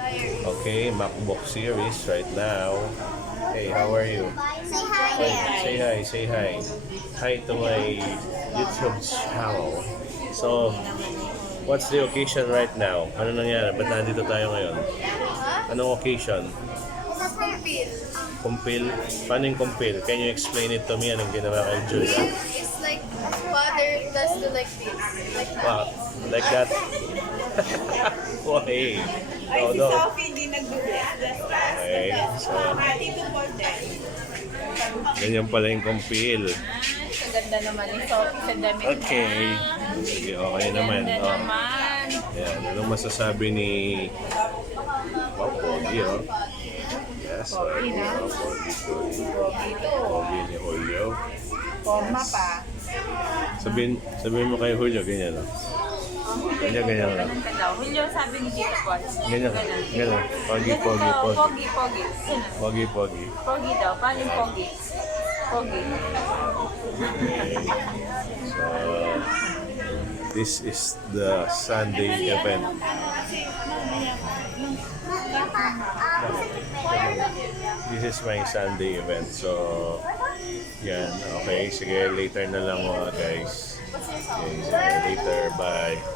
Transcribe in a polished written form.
Okay, MacBook series right now. Hey, how are you? Say hi Hey, there. say hi, say hi. Hi to my YouTube channel. So, what's the occasion right now? Ano nangyari? Ba't nandito tayo ngayon? Anong occasion? Kumpil? Paano yung kumpil? Can you explain it to me? Anong ginawa kay Julia? It's like father does do like this. Like that. Wow, like that? Why? Ay, No, si no. Sophie hindi nag-bless. Okay, so, Happy to for them. ganyan pala yung kumpil. Ang ganda naman ni Sophie sa damit Okay. Sige, okay naman. Ganda Oh. naman. Yan, anong masasabi ni... Wow, Pogi, oh. Yes, Pogi, no? Pogi, Pogi. Pogi to. Pogi ni Julio. Forma pa. Sabihin mo kay Julio, ganyan, oh. Ganyan, ganyan lang. Ganun ka daw. Julio, sabi ni Tito Paul. Ganyan, ganyan. Pogi, Ganun Pogi, daw. Pogi. Pogi, Pogi. Ganun. Pogi, Pogi. Pogi daw. Paano yung Pogi? Pogi. So, this is the Sunday event. This is my Sunday event. So, yan. Okay, sige, later na lang mga guys. Okay, sige, later. Bye.